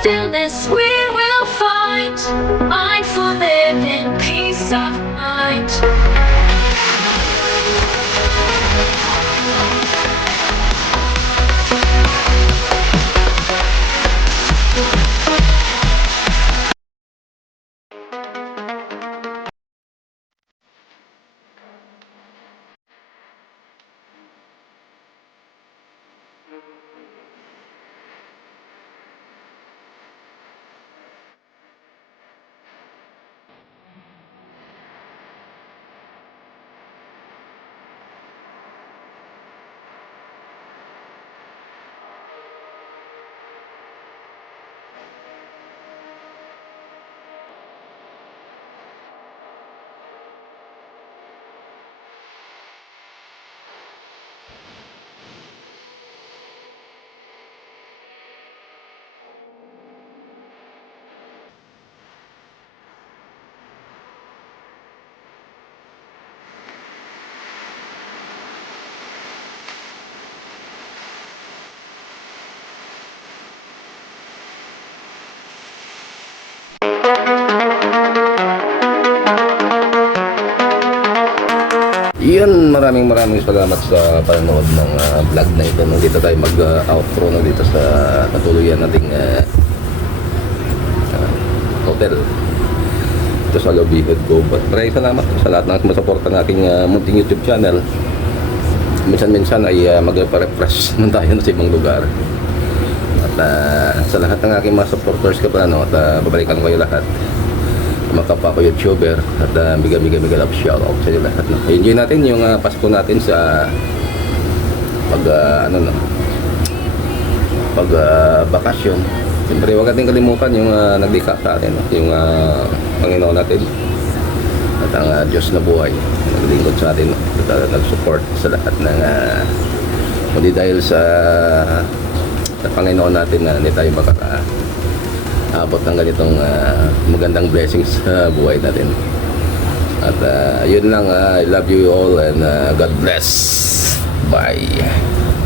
stillness we will find, mindful living, peace of mind. Yun, maraming salamat sa panonood ng vlog na ito. Dito tayo mag-outro na dito sa katuluyan nating hotel ito sa Lobihod Cove. Maraming salamat sa lahat ng sumusuporta ng aking munting YouTube channel. Minsan ay mag-refresh naman tayo sa ibang lugar. At sa lahat ng aking mga supporters ka pa, at babalikan ko kayo lahat, mga kapwa ko YouTuber, at mega love shoutout sa inyo lahat. Enjoy natin yung Pasko natin sa bakasyon. Siyempre huwag natin kalimutan yung nagdika sa atin, yung Panginoon natin at ang Diyos na buhay naglingkod sa atin, at nag-support sa lahat ng kundi dahil sa Panginoon natin na hindi tayo abot ng ganitong magandang blessings sa buhay natin. At yun lang, I love you all and God bless. Bye.